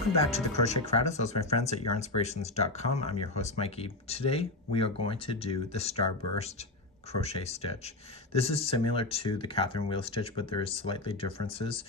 Welcome back to the Crochet Creatives. Those are my friends at yarnspirations.com. I'm your host, Mikey. Today we are going to do the Starburst crochet stitch. This is similar to the Catherine wheel stitch, but there is slightly differences.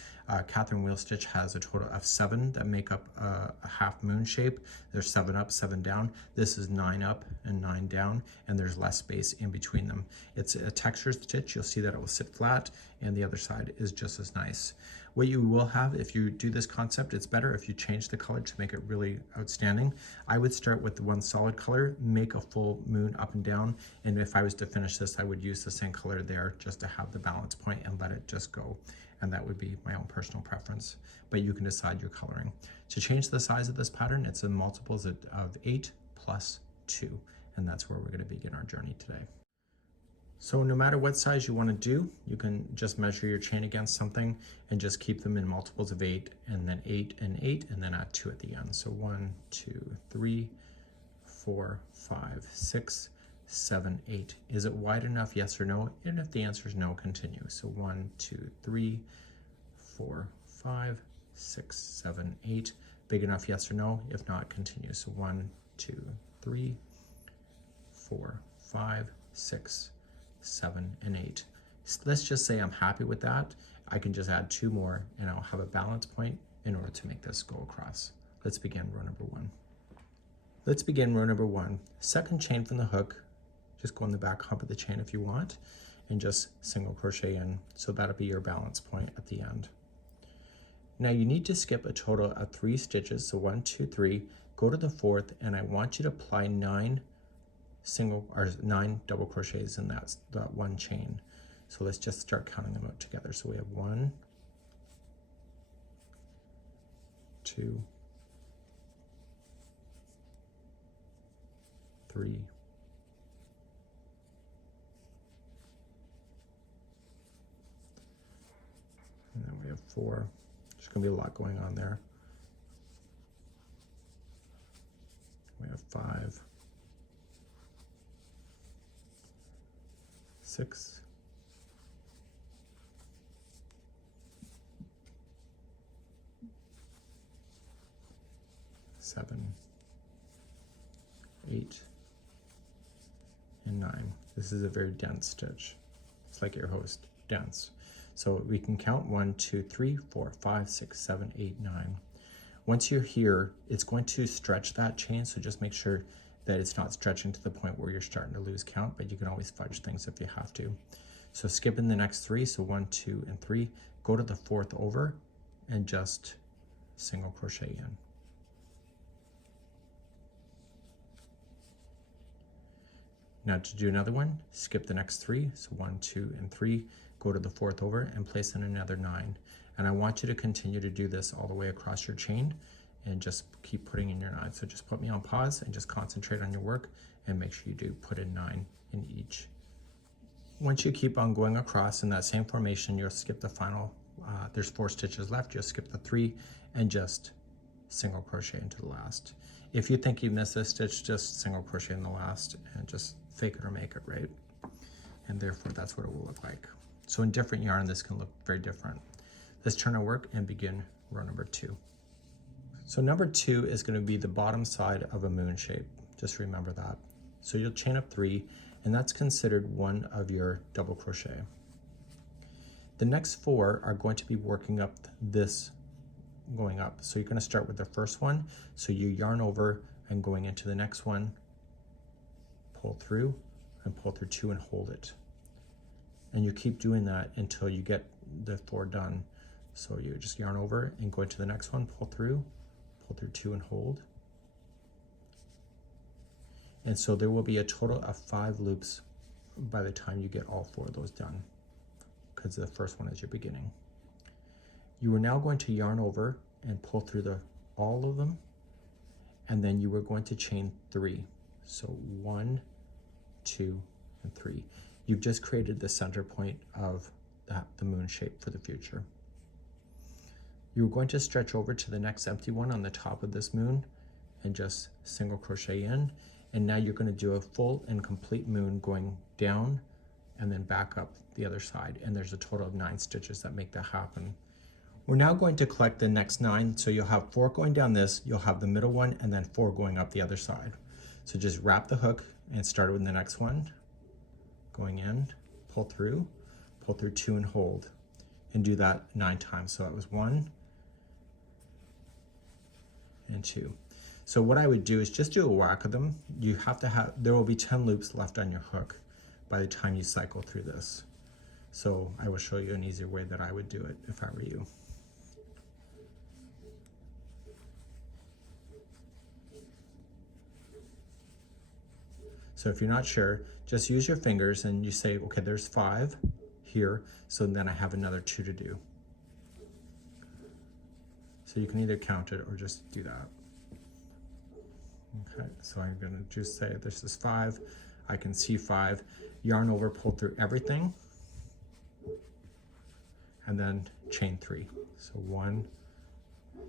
Catherine wheel stitch has a total of 7 that make up a half moon shape. There's 7 up, 7 down. This is 9 up and 9 down, and there's less space in between them. It's a textured stitch. You'll see that it will sit flat, and the other side is just as nice. What you will have, if you do this concept, it's better if you change the color to make it really outstanding. I would start with the one solid color, make a full moon up and down, and if I was to finish this, I would use the same color there just to have the balance point and let it just go. And that would be my own personal preference, but you can decide your coloring. To change the size of this pattern, it's in multiples of 8 plus 2, and that's where we're going to begin our journey today. So no matter what size you want to do, you can just measure your chain against something and just keep them in multiples of 8, and then 8 and 8, and then add 2 at the end. So 1, 2, 3, 4, 5, 6, 7, 8. Is it wide enough? Yes or no? And if the answer is no, continue. So 1, 2, 3, 4, 5, 6, 7, 8. Big enough? Yes or no? If not, continue. So 1, 2, 3, 4, 5, 6, 7, and 8. Let's just say I'm happy with that. I can just add 2 more and I'll have a balance point in order to make this go across. Let's begin row number 1. Let's begin row number 1. Second chain from the hook, just go on the back hump of the chain if you want, and just single crochet in. So that'll be your balance point at the end. Now you need to skip a total of 3 stitches. So 1, 2, 3, go to the 4th, and I want you to apply 9 double crochets in that one chain. So let's just start counting them out together. So we have 1, 2, 3, 4. There's going to be a lot going on there. We have 5, 6, 7, 8, and 9. This is a very dense stitch. It's like your host, dense. So we can count 1, 2, 3, 4, 5, 6, 7, 8, 9. Once you're here, it's going to stretch that chain, so just make sure that it's not stretching to the point where you're starting to lose count, but you can always fudge things if you have to. So skip in the next 3, so 1, 2, and 3, go to the 4th over and just single crochet in. Now to do another one, skip the next 3, so 1, 2, and 3, go to the 4th over and place in another 9. And I want you to continue to do this all the way across your chain and just keep putting in your 9. So just put me on pause and just concentrate on your work and make sure you do put in 9 in each. Once you keep on going across in that same formation, you'll skip the final, there's 4 stitches left, you'll skip the 3 and just single crochet into the last. If you think you missed this stitch, just single crochet in the last and just fake it or make it, right? And therefore that's what it will look like. So in different yarn, this can look very different. Let's turn our work and begin row number 2. So number 2 is going to be the bottom side of a moon shape. Just remember that. So you'll chain up 3, and that's considered one of your double crochet. The next 4 are going to be working up this, going up. So you're going to start with the first one. So you yarn over and going into the next one, pull through and pull through 2 and hold it. And you keep doing that until you get the 4 done. So you just yarn over and go into the next one, pull through 2 and hold. And so there will be a total of 5 loops by the time you get all 4 of those done, because the first one is your beginning. You are now going to yarn over and pull through all of them, and then you are going to chain 3. So 1, 2, and 3. You've just created the center point of the moon shape for the future. You're going to stretch over to the next empty one on the top of this moon and just single crochet in. And now you're going to do a full and complete moon going down and then back up the other side. And there's a total of 9 stitches that make that happen. We're now going to collect the next 9, so you'll have 4 going down this, you'll have the middle one, and then 4 going up the other side. So just wrap the hook and start with the next one, going in, pull through 2 and hold, and do that 9 times. So that was 1 and 2. So what I would do is just do a whack of them. You have to have, there will be 10 loops left on your hook by the time you cycle through this. So I will show you an easier way that I would do it if I were you. So if you're not sure, just use your fingers and you say, okay, there's 5 here, so then I have another 2 to do. So you can either count it or just do that. Okay, so I'm gonna just say this is 5, I can see 5, yarn over, pull through everything, and then chain 3. So 1,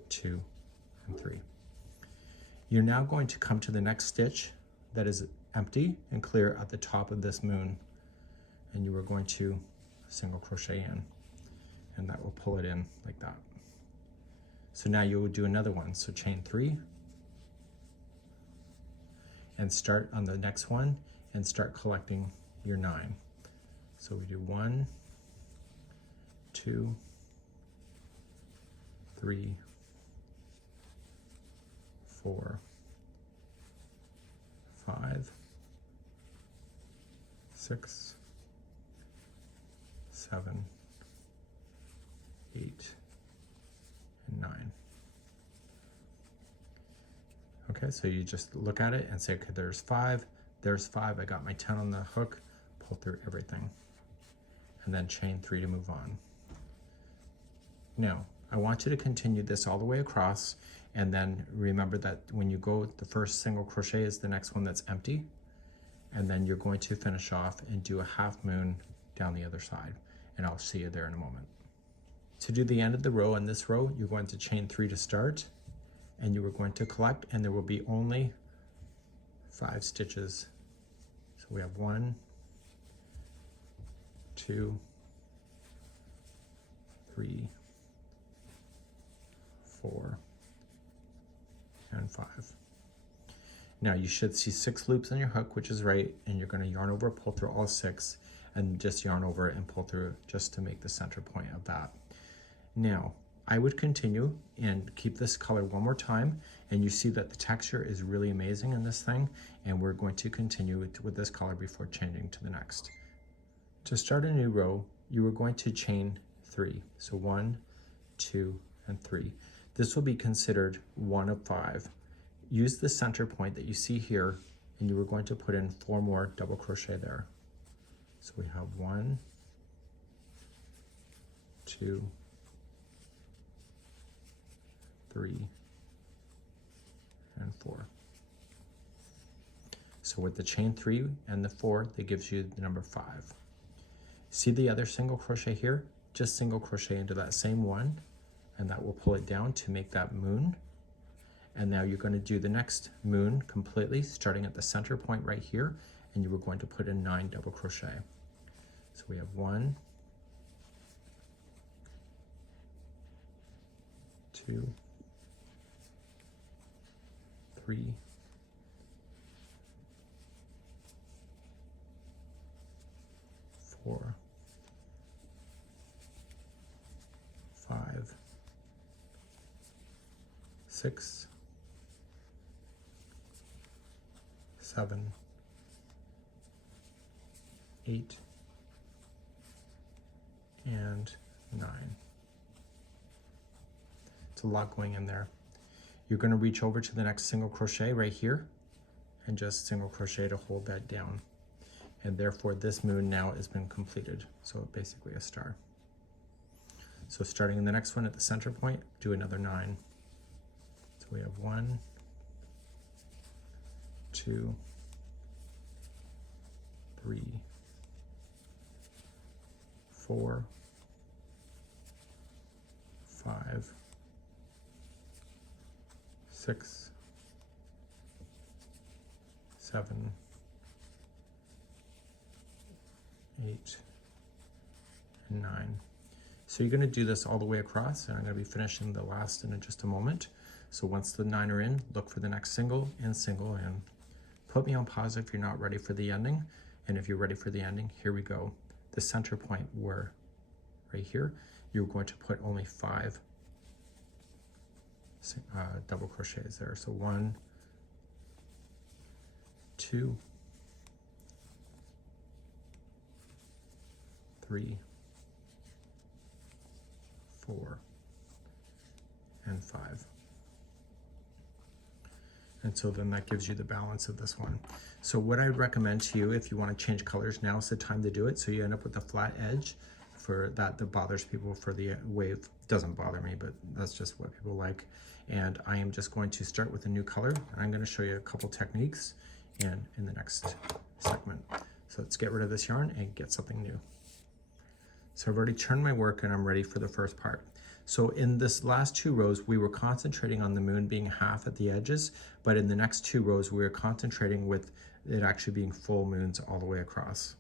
2, and 3. You're now going to come to the next stitch that is empty and clear at the top of this moon, and you are going to single crochet in, and that will pull it in like that. So now you will do another one, so chain 3, and start on the next one and start collecting your 9. So we do 1, 2, 3, 4, 5, 6, 7, 8, and 9. Okay, so you just look at it and say, okay, there's 5, I got my 10 on the hook, pull through everything, and then chain 3 to move on. Now, I want you to continue this all the way across, and then remember that when you go, the first single crochet is the next one that's empty, and then you're going to finish off and do a half moon down the other side, and I'll see you there in a moment. To do the end of the row on this row, you're going to chain 3 to start, and you are going to collect, and there will be only 5 stitches. So we have 1, 2, 3, 4, and 5. Now you should see 6 loops on your hook, which is right, and you're going to yarn over, pull through all 6, and just yarn over and pull through just to make the center point of that. Now, I would continue and keep this color one more time, and you see that the texture is really amazing in this thing, and we're going to continue with this color before changing to the next. To start a new row, you are going to chain 3. So 1, 2, and 3. This will be considered 1 of 5. Use the center point that you see here, and you are going to put in 4 more double crochet there. So we have 1, 2, 3, and 4. So with the chain 3 and the 4, that gives you the number 5. See the other single crochet here? Just single crochet into that same one, and that will pull it down to make that moon. And now you're going to do the next moon completely, starting at the center point right here, and you are going to put in 9 double crochet. So we have 1, 2, 3, 4, 5, 6, 7, 8, and 9. It's a lot going in there. You're going to reach over to the next single crochet right here and just single crochet to hold that down. And therefore this moon now has been completed. So basically a star. So starting in the next one at the center point, do another 9. So we have 1, 2, 3, 4, 5, 6, 7, 8, and 9. So you're going to do this all the way across, and I'm going to be finishing the last in just a moment. So once the 9 are in, look for the next single in. Put me on pause if you're not ready for the ending, and if you're ready for the ending, here we go. The center point were right here. You're going to put only 5 double crochets there. So 1, 2, 3, 4, and 5. And so then that gives you the balance of this one. So what I recommend to you, if you want to change colors, now's the time to do it. So you end up with a flat edge for that bothers people for the wave. Doesn't bother me, but that's just what people like. And I am just going to start with a new color. I'm going to show you a couple techniques in the next segment. So let's get rid of this yarn and get something new. So I've already turned my work and I'm ready for the first part. So in this last 2 rows, we were concentrating on the moon being half at the edges, but in the next 2 rows, we were concentrating with it actually being full moons all the way across.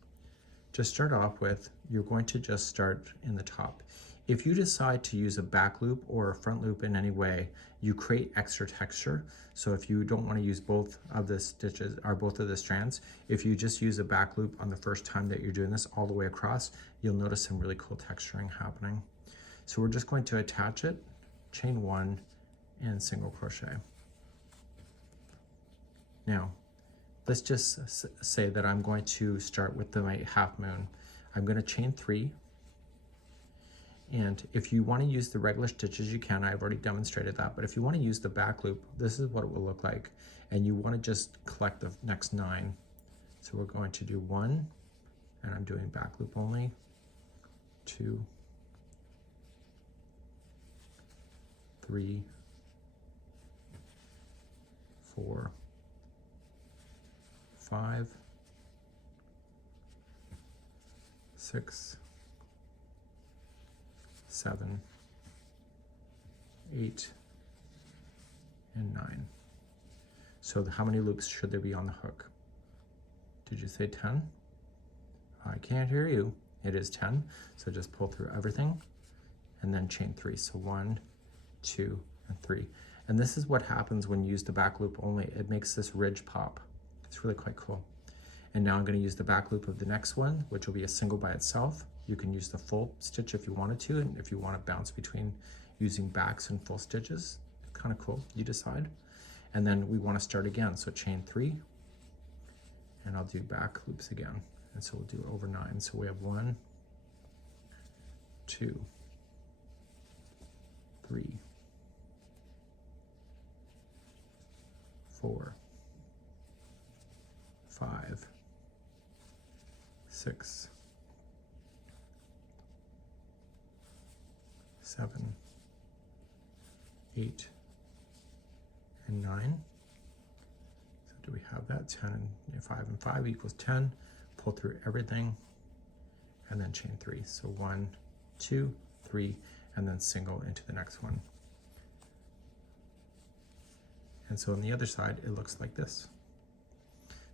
To start off with, you're going to just start in the top. If you decide to use a back loop or a front loop in any way, you create extra texture. So if you don't want to use both of the stitches or both of the strands, if you just use a back loop on the first time that you're doing this all the way across, you'll notice some really cool texturing happening. So we're just going to attach it, chain 1, and single crochet. Now, let's just say that I'm going to start with my half moon. I'm going to chain 3, and if you want to use the regular stitches, you can. I've already demonstrated that, but if you want to use the back loop, this is what it will look like, and you want to just collect the next 9. So we're going to do 1, and I'm doing back loop only, 2, 3, 4, 5, 6, 7, 8, and 9. So how many loops should there be on the hook? Did you say 10? I can't hear you. It is 10. So just pull through everything and then chain 3. So 1, 2, and 3. And this is what happens when you use the back loop only. It makes this ridge pop. It's really quite cool. And now I'm going to use the back loop of the next one, which will be a single by itself. You can use the full stitch if you wanted to, and if you want to bounce between using backs and full stitches, kind of cool, you decide. And then we want to start again, so chain 3, and I'll do back loops again. And so we'll do over 9. So we have 1, 2, 3, 4, 5, 6, 7, 8, and 9. So do we have that? 10 and 5 and 5 equals 10. Pull through everything and then chain 3. So 1, 2, 3, and then single into the next one. And so on the other side, it looks like this.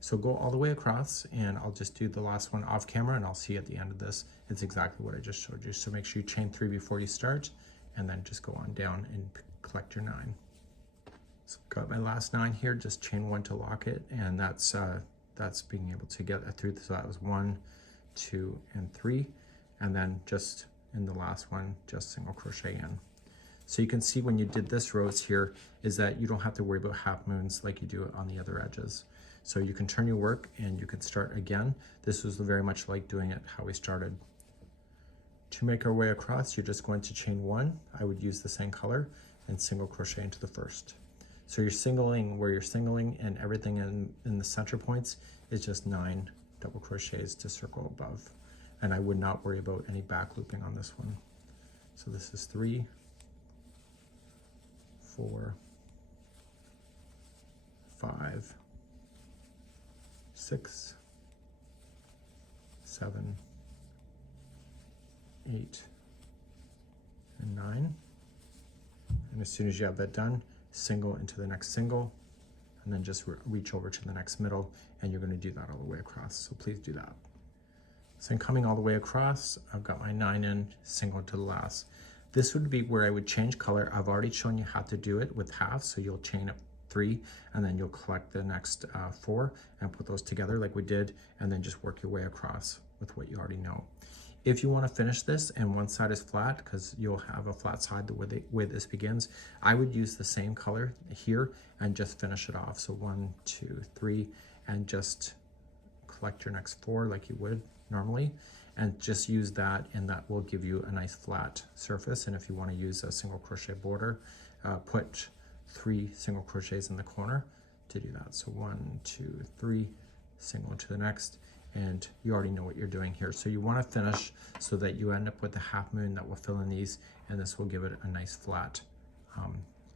So go all the way across, and I'll just do the last one off camera, and I'll see at the end of this, it's exactly what I just showed you. So make sure you chain 3 before you start, and then just go on down and collect your 9. So I've got my last 9 here, just chain 1 to lock it, and that's being able to get through. So that was 1, 2, and 3, and then just in the last one, just single crochet in. So you can see when you did this rows here is that you don't have to worry about half moons like you do on the other edges. So you can turn your work and you can start again. This was very much like doing it how we started. To make our way across, you're just going to chain 1. I would use the same color and single crochet into the first. So you're singling where you're singling, and everything in the center points is just 9 double crochets to circle above. And I would not worry about any back looping on this one. So this is 3, 4, 5, 6, 7, 8, and 9. And as soon as you have that done, single into the next single, and then just reach over to the next middle, and you're going to do that all the way across. So please do that. So I'm coming all the way across. I've got my 9 in, single to the last. This would be where I would change color. I've already shown you how to do it with halves. So you'll chain up 3 and then you'll collect the next 4 and put those together like we did, and then just work your way across with what you already know. If you want to finish this and one side is flat, because you'll have a flat side the way this begins, I would use the same color here and just finish it off. So 1, 2, 3, and just collect your next 4 like you would normally, and just use that, and that will give you a nice flat surface. And if you want to use a single crochet border, put 3 single crochets in the corner to do that. So 1, 2, 3, single to the next, and you already know what you're doing here. So you want to finish so that you end up with a half moon that will fill in these, and this will give it a nice flat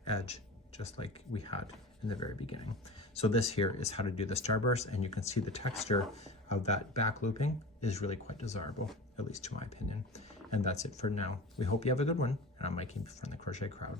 edge, just like we had in the very beginning. So this here is how to do the starburst, and you can see the texture of that back looping is really quite desirable, at least to my opinion. And that's it for now. We hope you have a good one, and I'm Mikey from the Crochet Crowd.